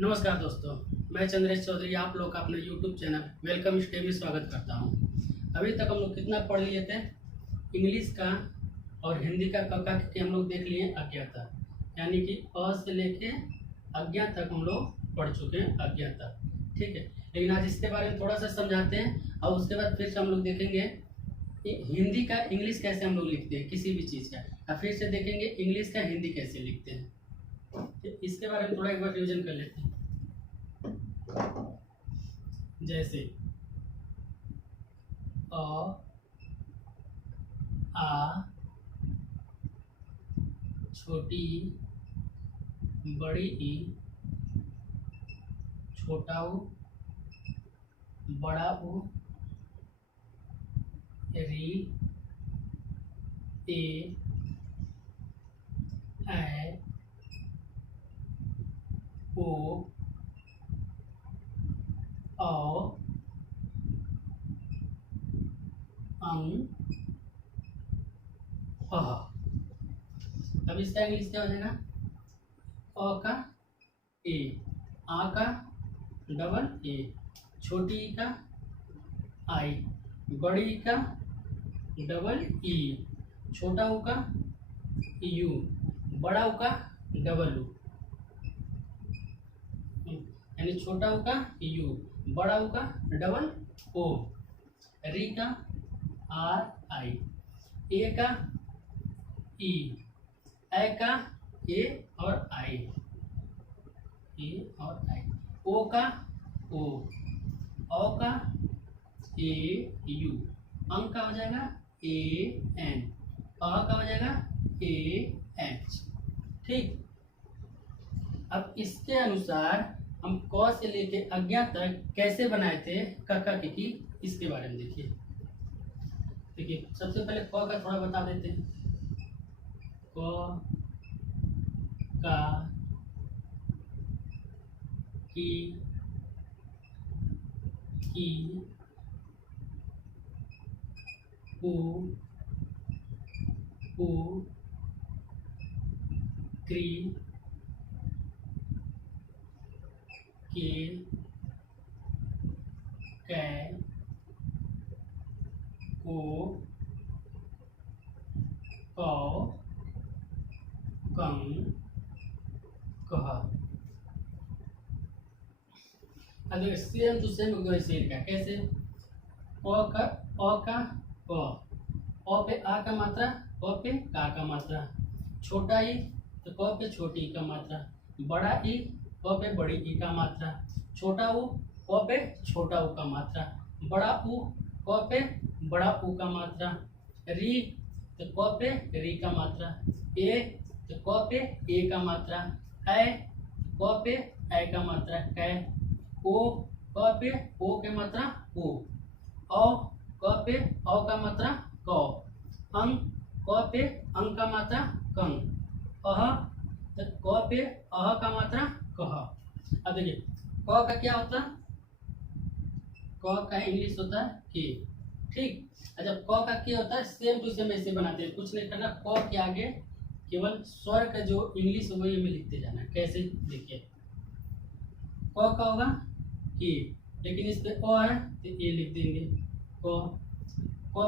नमस्कार दोस्तों, मैं चंद्रेश चौधरी आप लोग का अपने YouTube चैनल वेलकम स्टे में स्वागत करता हूं। अभी तक हम लोग कितना पढ़ लिए थे? इंग्लिश का और हिंदी का कक्का के हम लोग देख लिए अज्ञाता, यानी कि अ से लेके अज्ञा तक हम लोग पढ़ चुके हैं, अज्ञाता। ठीक है, लेकिन आज इसके बारे में थोड़ा सा समझाते हैं और उसके बाद फिर से हम लोग देखेंगे कि हिंदी का इंग्लिश कैसे हम लोग लिखते हैं किसी भी चीज़ का, और फिर से देखेंगे इंग्लिश का हिंदी कैसे लिखते हैं। इसके बारे में थोड़ा एक बार रिविजन कर लेते हैं। जैसे अ, आ, छोटी बड़ी ई, छोटा ऊ, बड़ा ऊ, री, ए, ऐ, ओ, औ, अं, अह। अब इसका इंग्लिश क्या हो जाएगा? अ का ए, आ का डबल ए, छोटी ई का आई, बड़ी ई का डबल ई, छोटा ऊ का यू, बड़ा ऊ का डबल ऊ, यानी छोटा ऊ का यू, बड़ा ऊ का डबल ओ, री का आर आई, ए का ई, ए का ए और आई, ए और आई, ओ का ओ, औ का ए यू, अंग का हो जाएगा ए एन, अ का हो जाएगा ए एच। ठीक, अब इसके अनुसार हम क से लेके अज्ञा तक कैसे बनाए थे कक्का की, इसके बारे में देखिए। देखिए, सबसे पहले क का थोड़ा बता देते हैं। क का की कु क्री के कै को कौ कं कह। अब सेम टू सेम वैसे का कैसे? अ का अ पे आ का मात्रा, अ पे का का मात्रा, छोटा ई तो क पे छोटी ई का मात्रा, बड़ा ई क पे बड़ी ई का मात्रा, छोटा ऊ क पे छोटा ऊ का मात्रा, बड़ा ऊ क पे बड़ा ऊ का मात्रा, री तो क पे री का मात्रा, ए तो क पे ए का मात्रा, ऐ क पे ऐ का मात्रा कै, ओ क पे ओ के मात्रा ओ, औ क पे औ का मात्रा कौ, अंग क पे अंग का मात्रा कं, अह तो क पे अह का मात्रा कह। अब देखिए क का क्या होता है? क का इंग्लिश होता है के। ठीक, अच्छा क का क्या होता है? सेम टू सेम ऐसे बनाते हैं, कुछ नहीं करना। क के आगे केवल स्वर का जो इंग्लिश है वही में लिखते जाना। कैसे? देखिए, क का होगा के, लेकिन इस पे अ है तो ए लिख देंगे। क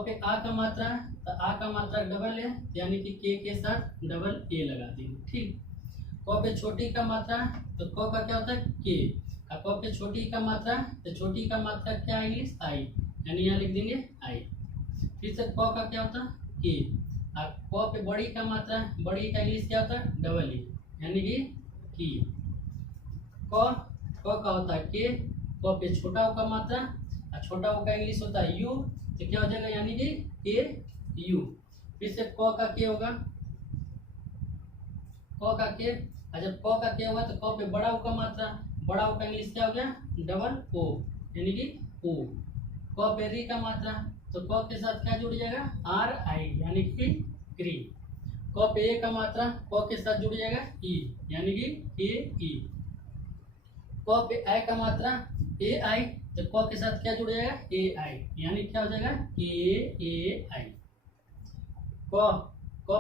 पे आ का मात्रा है तो आ का मात्रा डबल है, यानी कि के साथ डबल ए लगा देंगे। ठीक, क पे छोटी का मात्रा है तो क का क्या होता है? के। क पे छोटी का मात्रा है तो छोटी का मात्रा क्या है? इंग्लिश आई, यानी यहाँ लिख देंगे आई। फिर से क का क्या होता है? के। क पे बड़ी का मात्रा है, बड़ी का इंग्लिश क्या होता है? डबल ई, यानी कि की। क का होता है के, क पे छोटा ऊ का मात्रा और छोटा ऊ का इंग्लिश होता है यू, तो क्या हो जाएगा? यानी कि ए यू। फिर से क का के होगा, क का के, और जब क का के होगा तो क पे बड़ा ऊ का मात्रा, बड़ा ऊ का इंग्लिश क्या हो गया? डबल ओ, यानी कि ओ। क पे री का मात्रा तो क के साथ क्या जुड़ जाएगा? आर आई, यानी कि क्री। क पे ए का मात्रा क के साथ जुड़ जाएगा ई, यानी कि ए ई। क पे आई का मात्रा ए आई तो क के साथ क्या जुड़ जाएगा? ए आई, यानी क्या हो जाएगा? ए आई। क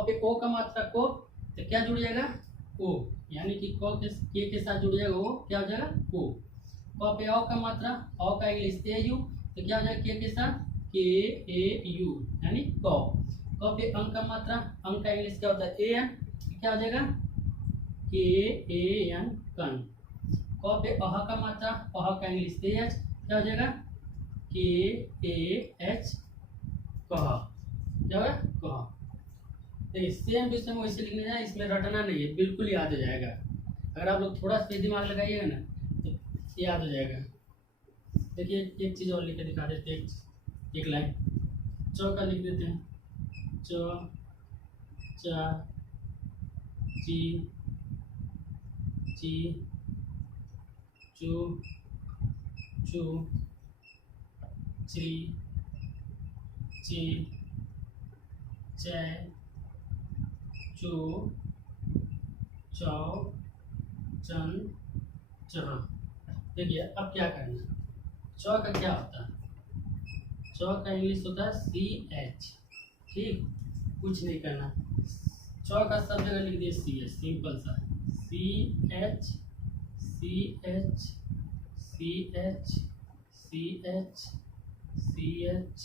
पे ओ का मात्रा को तो क्या जुड़ जाएगा? ओ, यानी कि के साथ जुड़ जाएगा वो क्या हो जाएगा को। क पे औ का मात्रा, औ का इंग्लिश ए यू, तो क्या हो जाएगा के साथ के ए यू यानी क। क पे अंक का मात्रा, अंक का इंग्लिश क्या होता है ए एन, क्या हो जाएगा के ए एन कन। क पे अह का मात्रा, अह का इंग्लिश ए एच, क्या हो जाएगा के ए एच कह, क्या होगा कह। देखिए सेम टू सेम वैसे लिखना है, इसमें रटना नहीं है, बिल्कुल याद हो जाएगा। अगर आप लोग थोड़ा सा दिमाग लगाइएगा ना तो याद हो जाएगा। देखिए एक चीज़ और लिख के दिखा देते हैं, एक लाइन च का लिख देते हैं, च चा ची ची चू चू ची ची चे चू चौ चन चह। देखिए अब क्या करना, चौ का क्या होता है, चौ का इंग्लिश होता है सी एच, ठीक, कुछ नहीं करना। चौ का सब जगह लिख दिए सी एच, सिंपल सा C H C H C H C H C H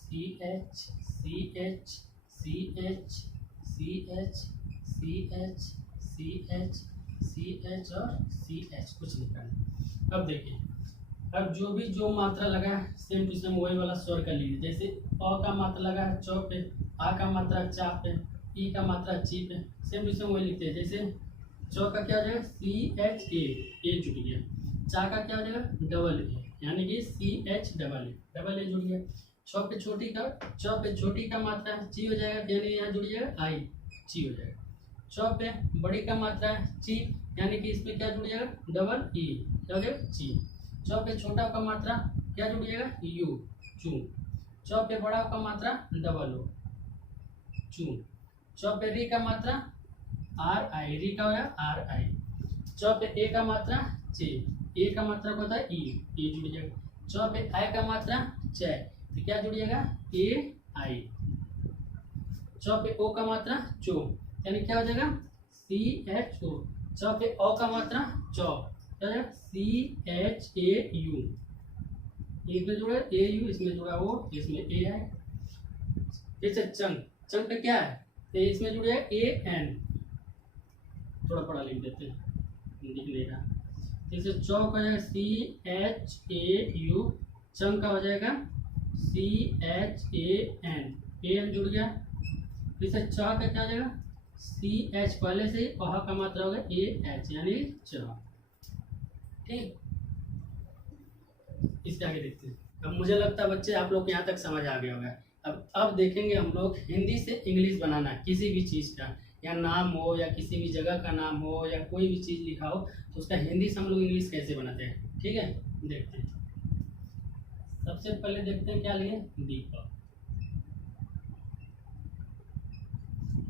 C H C H C H C H C H C H C H और सी एच, कुछ नहीं करना। अब देखिए, अब जो मात्रा लगा है सेम टू सेम वही वाला स्वर कर लीजिए। जैसे अ का मात्रा लगा है चौ पे, आ का मात्रा चा पे, ई का मात्रा ची पे, सेम टू सेम वही लिखते हैं। जैसे चौ का क्या हो जाएगा सी एच ए जुड़ गया, चा का क्या हो जाएगा डबल ए यानी कि सी एच डबल ए जुड़ गया। चौ पे छोटी का मात्रा ची हो जाएगा, यानी यहाँ जुड़ जाएगा आई, ची हो जाएगा। चौ पे बड़ी का मात्रा है ची, यानी कि इसमें क्या जुड़ जाएगा डबल ई, क्या हो जाएगा ची। चौ पे छोटा का मात्रा क्या जुड़ जाएगा यू, चू। चौ पे बड़ा का मात्रा डबल ओ, चू। चौ पे री का मात्रा आर आई, री का हो जाएगा आर आई। चौ पे ए का मात्रा चे, ए का मात्रा होता है ई, ए जुड़ जाएगा। चौ पे आई का मात्रा चे, तो क्या जुड़ जाएगा ए आई। चौ पे ओ का मात्रा चो, यानी क्या हो जाएगा सी एच ओ। चौ पे ओ का मात्रा चौ, क्या हो जाएगा सी एच ए यू, एक में जुड़ा ए यू, इसमें जुड़ा ओ, इसमें ए है। जैसे चंग पे क्या है तो इसमें जुड़ा है ए एन, थोड़ा पढ़ा लिख देते हैं दिख नहीं रहा। जैसे चौ का हो जाएगा सी एच ए यू, चंग का हो जाएगा सी एच ए एन जुड़ गया। जैसे च का क्या हो जाएगा सी एच, पहले से अह का मात्रा होगा ए एच यानी च, ठीक। इसके आगे देखते हैं। अब मुझे लगता है बच्चे आप लोग यहाँ तक समझ आ गया होगा। अब देखेंगे हम लोग हिंदी से इंग्लिश बनाना किसी भी चीज़ का, या नाम हो या किसी भी जगह का नाम हो या कोई भी चीज़ लिखा हो तो उसका हिंदी से हम लोग इंग्लिश कैसे बनाते हैं, ठीक है। देखते हैं, सबसे पहले देखते हैं क्या लिए दीपक।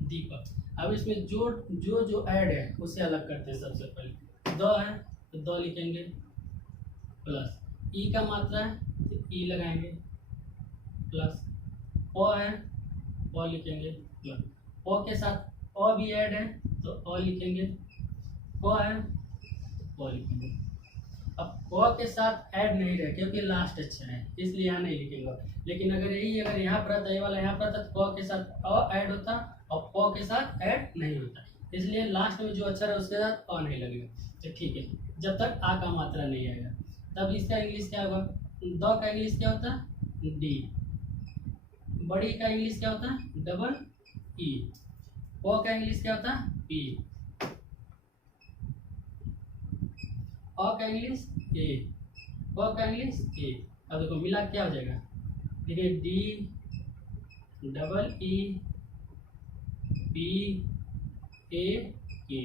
दीपक, अब इसमें जो ऐड है उसे अलग करते हैं। सबसे पहले द है तो द लिखेंगे, प्लस ई का मात्रा है तो ई लगाएंगे, प्लस अ है अ लिखेंगे, प्लस अ के साथ अ भी ऐड है तो अ लिखेंगे, क है तो क लिखेंगे। अब क के साथ ऐड नहीं रहे क्योंकि लास्ट अक्षर है इसलिए यहाँ नहीं लिखेंगे, लेकिन अगर यहाँ पर आता, ये वाला यहाँ पर आता तो क के साथ अ ऐड होता और प के साथ ऐड नहीं होता, इसलिए लास्ट में जो अक्षर है उसके साथ अ नहीं लगेगा। तो ठीक है, जब तक आ का मात्रा नहीं आएगा। तब इसका इंग्लिश क्या होगा, द का इंग्लिश क्या होता है डी, बड़ी का इंग्लिश क्या होता है डबल ई, प का इंग्लिश क्या होता है पी, अ का इंग्लिश ए, प का इंग्लिश ए। अब देखो मिला क्या हो जाएगा, देखिए D double E P A के,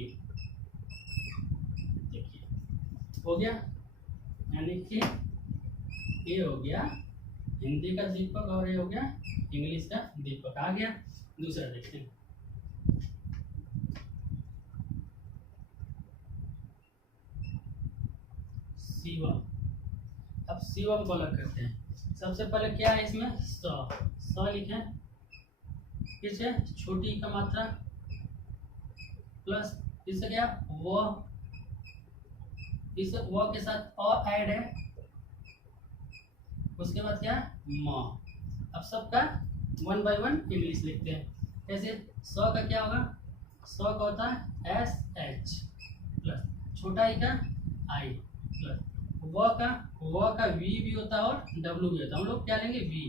देखिए हो गया, यानी कि ये हो गया हिंदी का दीपक और ये हो गया इंग्लिश का दीपक। आ गया। दूसरा देखते हैं, शिवम। अब शिवम को अलग करते हैं। सबसे पहले क्या है इसमें स लिखें, फिर से छोटी का मात्रा प्लस इससे क्या वो, इस वो के साथ अ ऐड है, उसके बाद क्या म। अब सबका वन बाय वन इंग्लिश लिखते हैं। कैसे, स का क्या होगा, स का होता है एस एच प्लस छोटा ई का आई प्लस व का वी भी होता है और डब्ल्यू भी होता है। हम लोग क्या लेंगे वी,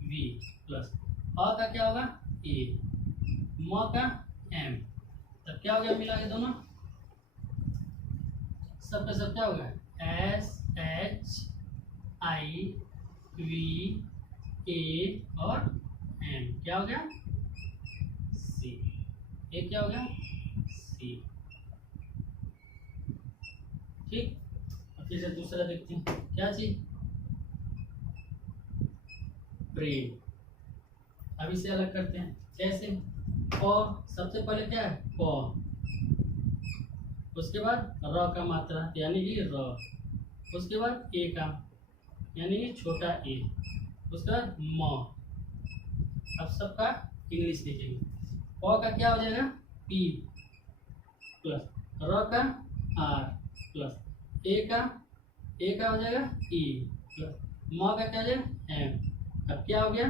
वी प्लस अ का क्या होगा ए, म का एम। तब क्या हो गया मिला के दोनों, सब का सब क्या होगा S H I V A और एम, क्या हो गया सी। ये क्या हो गया सी। ठीक, अब फिर से दूसरा देखते हैं, क्या चीज ब्रेन। अब इसे अलग करते हैं, कैसे, प सबसे पहले क्या है प, उसके बाद र का मात्रा यानी कि र, उसके बाद ए का यानी कि छोटा ए, उसके बाद म। अब सबका इंग्लिश लिखेंगे। प का क्या हो जाएगा पी प्लस र का आर प्लस ए का हो जाएगा ई प्लस म का क्या हो जाएगा एम। अब क्या हो गया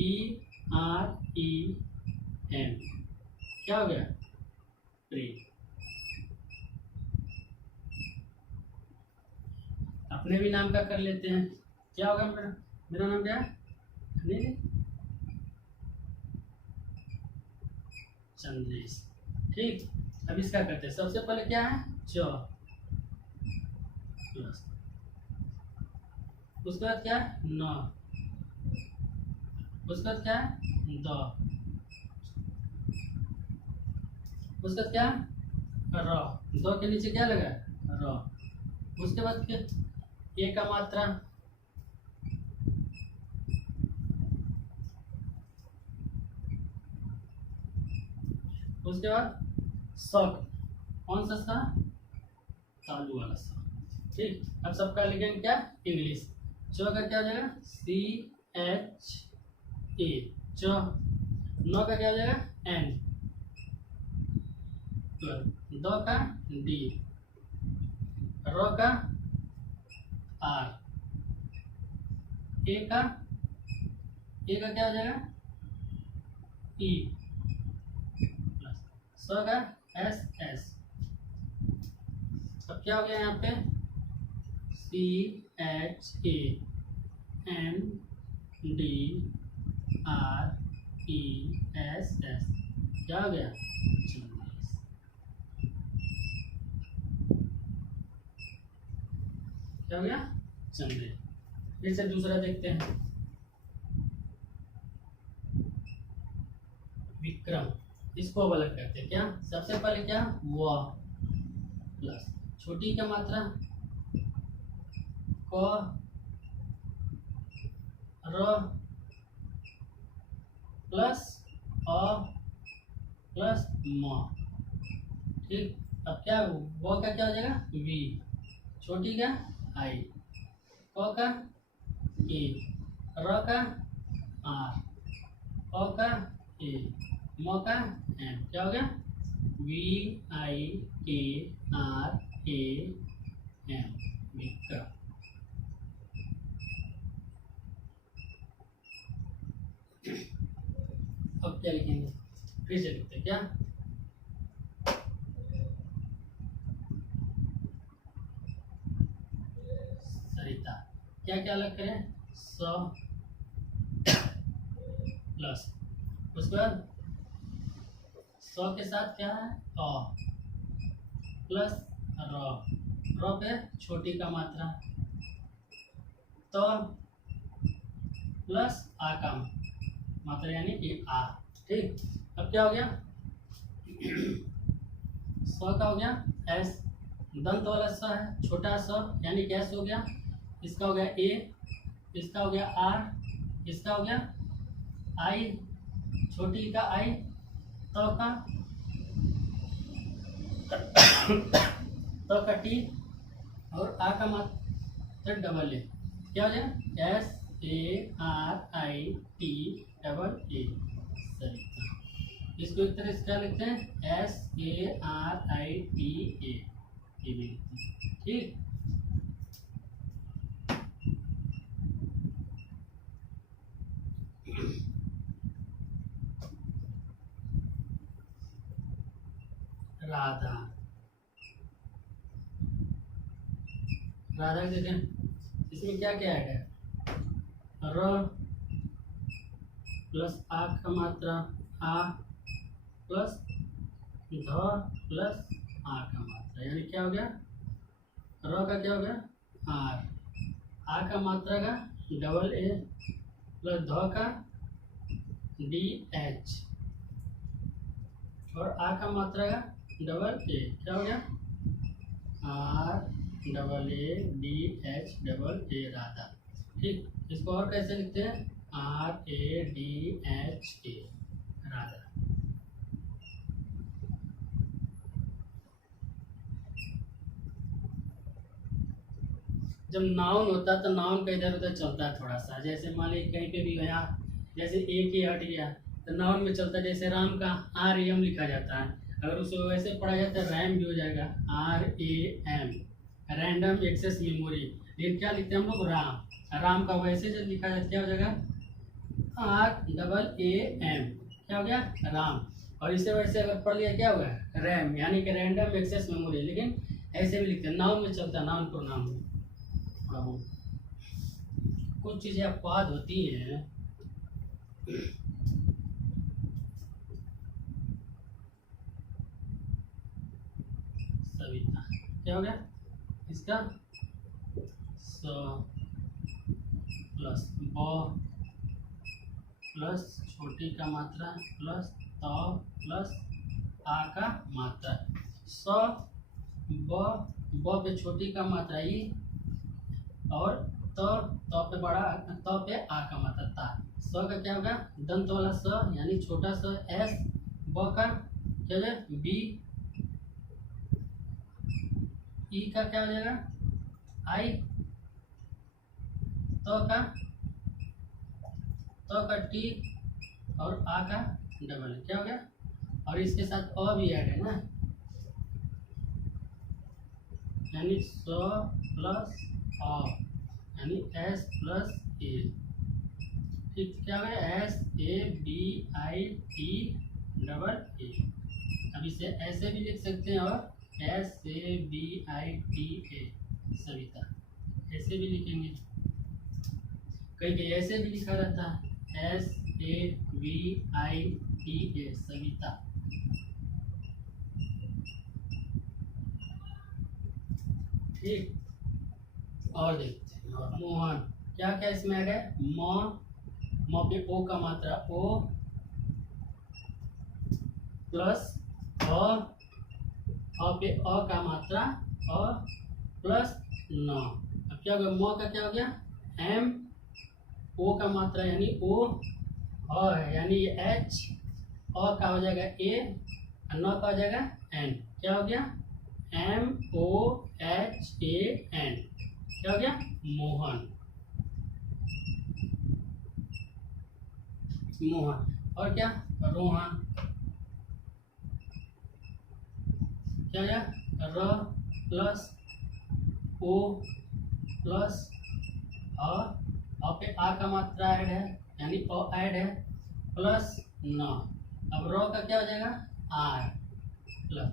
ई आर ई एम, क्या हो गया प्री। अपने भी नाम का कर लेते हैं, क्या होगा मेरा, मेरा नाम क्या है चंद्रेश। ठीक, अब इसका करते हैं। सबसे पहले क्या है च प्लस, उसके बाद क्या है न, उसके बाद क्या है द, उसके बाद क्या है र, दो के नीचे क्या लगा र, उसके बाद क्या ए का मात्रा, उसके बाद स, कौन सा सा तालू वाला सा। ठीक, अब सबका लिखेंगे क्या इंग्लिश। च का क्या हो जाएगा सी एच ए च, न का क्या हो जाएगा एन प्लस द का डी, र का आर, ए का क्या हो जाएगा ई प्लस स का एस एस। अब क्या हो गया यहाँ पे C H A M D R E S S, क्या हो गया चंद्रेश। क्या हो गया चंद्रेश। फिर से दूसरा देखते हैं, विक्रम। इसको अलग करते हैं, क्या सबसे पहले क्या व प्लस छोटी का मात्रा क र प्लस अ प्लस म। ठीक, अब क्या वो का क्या हो जाएगा वी, छोटी का आई, क का ए, र का आर, अ का ए, म का एम, क्या हो गया वी आई के आर ए एम, विक्रम। अब क्या लिखेंगे, फिर से लिखते हैं, क्या सरिता। क्या क्या अलग करें स प्लस, उसके बाद स के साथ क्या है अ प्लस र पे छोटी का मात्रा तो प्लस आ का मात्रा यानी कि आ। ठीक, अब क्या हो गया स का हो गया एस, दंत वाला स है, छोटा स यानी कि एस हो गया, इसका हो गया ए, इसका हो गया आर, इसका हो गया आई, छोटी का आई, तो का तो का टी और आ का मात्रा डबल ए, क्या हो जाए S A R I T double A, Sarita. इसको एक तरह से क्या लिखते हैं, SARITA, ये भी लिखते हैं। ठीक, राधा, राधा देखें इसमें क्या क्या ऐड है, र प्लस आ का मात्रा, आ प्लस ध प्लस आ का मात्रा, यानी क्या हो गया, र का क्या हो गया, आर, आ का मात्रा का डबल ए प्लस ध का डी एच और आ का मात्रा का डबल ए, क्या हो गया, R double A D H double A, Radha. ठीक, इसको और कैसे लिखते हैं, RADHA, राधा। जब नाउन होता है तो नाउन का इधर उधर चलता है थोड़ा सा, जैसे मान लीजिए कहीं पे भी गया, जैसे एक ही हट गया तो नाउन में चलता है, जैसे राम का RAM लिखा जाता है, अगर उसको वैसे पढ़ा जाता है रैम भी हो जाएगा, RAM, रैंडम एक्सेस मेमोरी। लेकिन क्या लिखते हैं हम लोग, राम, राम का वैसे जब लिखा जाता है क्या हो जाएगा, RAM, क्या हो गया, राम। और इसे वैसे अगर पढ़ लिया क्या होगा, रैम, यानी कि रैंडम एक्सेस मेमोरी। लेकिन ऐसे भी लिखते हैं, नाउन में चलता है, नाउन प्रोनाउन में। कुछ चीजें अपवाद होती हैं। सविता, क्या हो गया इसका, स प्लस ब प्लस छोटी का मात्रा प्लस त प्लस आ का मात्रा, स ब पे छोटी का मात्रा ई और त पे बड़ा, त पे आ का मात्रा ता। स का क्या होगा, दंत वाला स यानी छोटा स, एस, ब का क्या हो जाएगा, बी, ई का क्या हो जाएगा, आई, तो का टी और आ का डबल, क्या हो गया, और इसके साथ अ भी ऐड है ना, यानी स प्लस अ यानी S प्लस ए। ठीक, क्या हो गया, SABIT डबल ए। अब इसे ऐसे भी लिख सकते हैं और SABITA, सविता, ऐसे भी लिखेंगे, कहीं कहीं ऐसे भी लिखा रहता है, SABITA, सविता। ठीक, और देखते हैं, मोहन, क्या क्या इसमें ऐड है, म पे ओ का मात्रा ओ प्लस अ पे अ का मात्रा अ प्लस न। अब क्या हो गया, म का क्या हो गया, M, ओ का मात्रा यानी ओ, अ है यानी ये H, अ का हो जाएगा A, न का हो जाएगा N, क्या हो गया, MOHAN, क्या हो गया, मोहन, मोहन। और क्या, रोहन, क्या हो गया, र प्लस ओ प्लस अ पे आ का मात्रा ऐड है यानी अ ऐड है प्लस न। अब र का क्या हो जाएगा, आर प्लस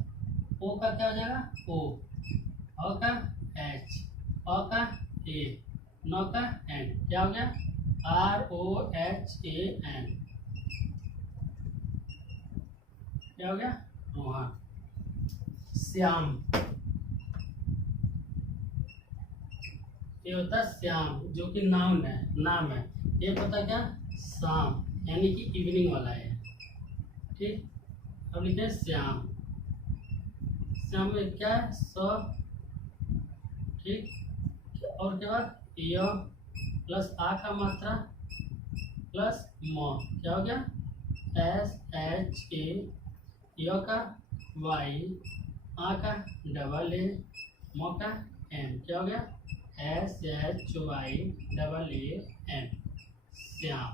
ओ का क्या हो जाएगा, ओ, अ का एच, अ का ए, न का एन, क्या हो गया, ROHAN, क्या हो गया, रोहन। श्याम, ये होता है श्याम जो कि नाउन है, नाम है। ये होता क्या, शाम यानी कि इवनिंग वाला है। ठीक, अब लिखे श्याम, श्याम में क्या है, स, ठीक, और क्या बाद य प्लस आ का मात्रा प्लस म, क्या हो गया, SHA, य का Y, आ का डबल ए, म का M, क्या हो गया, SHYAAM, श्याम।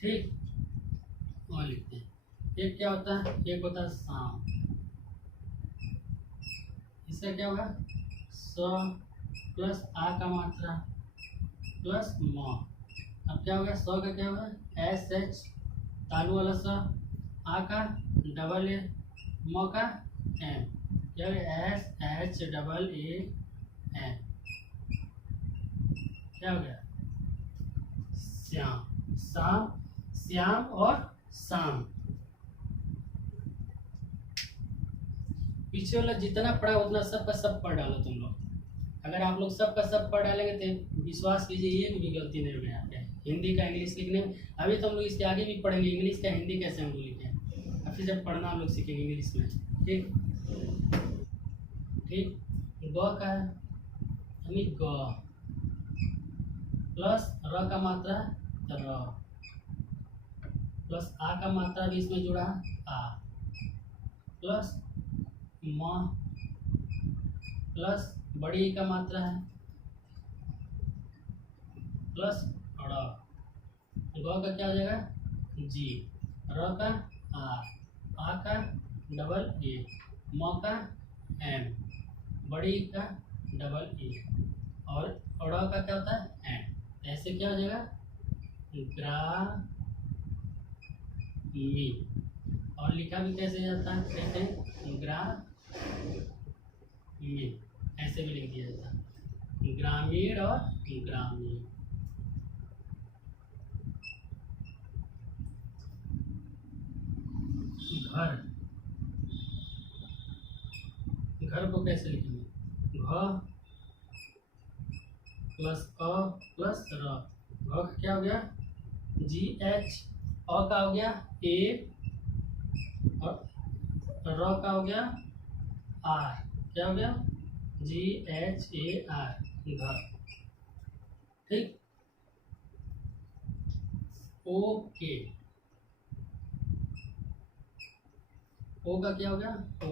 ठीक, और लिखते हैं एक क्या होता है, एक होता है शाम। इसका क्या होगा, स प्लस आ का मात्रा प्लस म। अब क्या होगा, स का क्या होगा, एस एच तालू वाला स, आ का डबल ए, म का एम, क्या होगा S H double A M, क्या हो गया श्याम। शाम, श्याम और शाम। पीछे वाला जितना पढ़ा उतना सब का सब पढ़ डालो तुम लोग। अगर आप लोग सब का सब पढ़ डालेंगे तो विश्वास कीजिए एक भी गलती नहीं होगी आपके हिंदी का इंग्लिश लिखने में। अभी तो हम लोग इसके आगे भी पढ़ेंगे इंग्लिश का हिंदी कैसे हम लोग लिखें, और फिर जब पढ़ना हम लोग सीखेंगे इंग्लिश में। ठीक ठीक। ग का है यानी ग प्लस र का मात्रा र प्लस आ का मात्रा भी इसमें जुड़ा आ प्लस म प्लस बड़ी ई का मात्रा है प्लस ड़। ग का क्या हो जाएगा जी, र का आ का डबल ए, म का एम, बड़ी ई का डबल ए, और ड़ का क्या होता है एन। ऐसे क्या हो जाएगा ग्रामी। और लिखा भी कैसे जाता है, कहते हैं ग्रामीण, ऐसे भी लिख दिया जाता है ग्रामीण और ग्रामीण। घर, घर को कैसे लिखेंगे, घ प्लस अ प्लस र। घ का क्या हो गया जी एच, अ का हो गया ए, और र का हो गया आर, क्या हो गया जी एच ए आर, घर। ठीक। ओके, ओ का क्या हो गया ओ,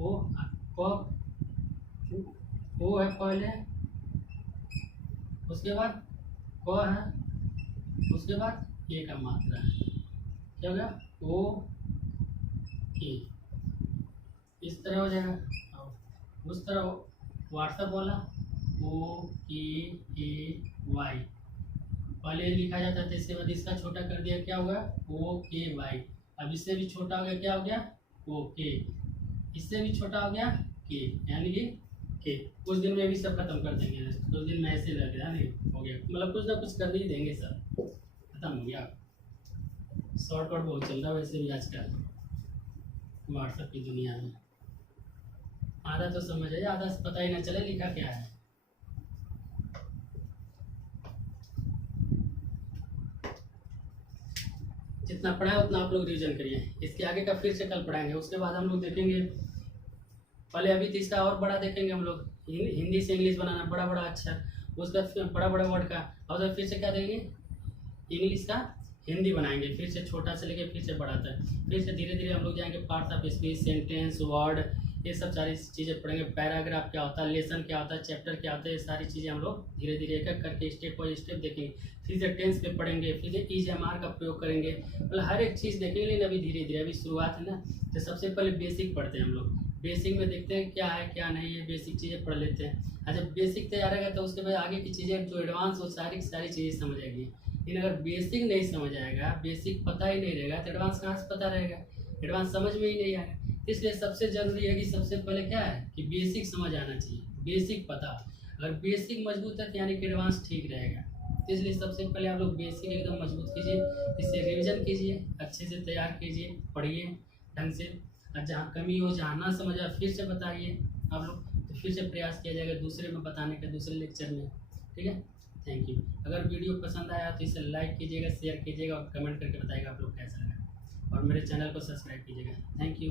ओ क, ओ है पहले, उसके बाद क है, उसके बाद ए का मात्रा है, क्या हो गया ओ के। इस तरह हो जाएगा। उस तरह व्हाट्सएप वाला ओ के ए वाई, पहले लिखा जाता था, इसके बाद इसका छोटा कर दिया, क्या होगा ओ के वाई। अब इससे भी छोटा हो गया, क्या हो गया ओ के, इससे भी छोटा हो गया के, यानी कि के। कुछ दिन में भी सब खत्म कर देंगे, कुछ दिन में ऐसे लग रहा नहीं हो गया, मतलब कुछ ना कुछ कर ही देंगे, सब खत्म हो गया। शॉर्टकट बहुत चल रहा है वैसे भी आजकल व्हाट्सएप की दुनिया में। आधा तो समझ आए, आधा से पता ही ना चले लिखा क्या है। जितना पढ़ा है उतना आप लोग रिवीजन करिए, इसके आगे का फिर से कल पढ़ाएंगे। उसके बाद हम लोग देखेंगे, पहले अभी तो इसका और बड़ा देखेंगे हम लोग, हिंदी से इंग्लिश बनाना बड़ा बड़ा अक्षर, उसका बड़ा बड़ा वर्ड का, और फिर से क्या देंगे इंग्लिश का हिंदी बनाएंगे, फिर से छोटा से लेके फिर से बड़ा तक। फिर से धीरे धीरे हम लोग जाएंगे part of speech, sentence, word, ये सब सारी चीज़ें पढ़ेंगे। पैराग्राफ क्या होता है, लेसन क्या होता है, चैप्टर क्या होता है, ये सारी चीज़ें हम लोग धीरे धीरे एक एक करके स्टेप बाई स्टेप देखेंगे। फिर से टेंस पे पढ़ेंगे, फिर से इज एम आर का प्रयोग करेंगे, मतलब हर एक चीज़ देखेंगे। लेकिन अभी धीरे धीरे, अभी शुरुआत है ना, तो सबसे पहले बेसिक पढ़ते हैं हम लोग। बेसिक में देखते हैं क्या है क्या नहीं है, बेसिक चीज़ें पढ़ लेते हैं। अच्छा बेसिक तैयार रहेगा तो उसके बाद आगे की चीज़ें जो एडवांस हो सारी चीज़ें समझ आएगी। लेकिन अगर बेसिक नहीं समझ आएगा, बेसिक पता ही नहीं रहेगा, तो एडवांस कहाँ से पता रहेगा, एडवांस समझ में ही नहीं आएगा। इसलिए सबसे ज़रूरी है कि सबसे पहले क्या है कि बेसिक समझ आना चाहिए, बेसिक पता। अगर बेसिक मजबूत है तो यानी कि एडवांस ठीक रहेगा। तो इसलिए सबसे पहले आप लोग बेसिक एकदम मजबूत कीजिए, इससे रिविजन कीजिए, अच्छे से तैयार कीजिए, पढ़िए ढंग से। और जहाँ कमी हो, जहाँ ना समझ आए फिर से बताइए आप लोग, तो फिर से प्रयास किया जाएगा दूसरे में बताने का, दूसरे लेक्चर में। ठीक है, थैंक यू। अगर वीडियो पसंद आया तो इसे लाइक कीजिएगा, शेयर कीजिएगा और कमेंट करके बताइएगा आप लोग कैसा लगा, और मेरे चैनल को सब्सक्राइब कीजिएगा। Thank you.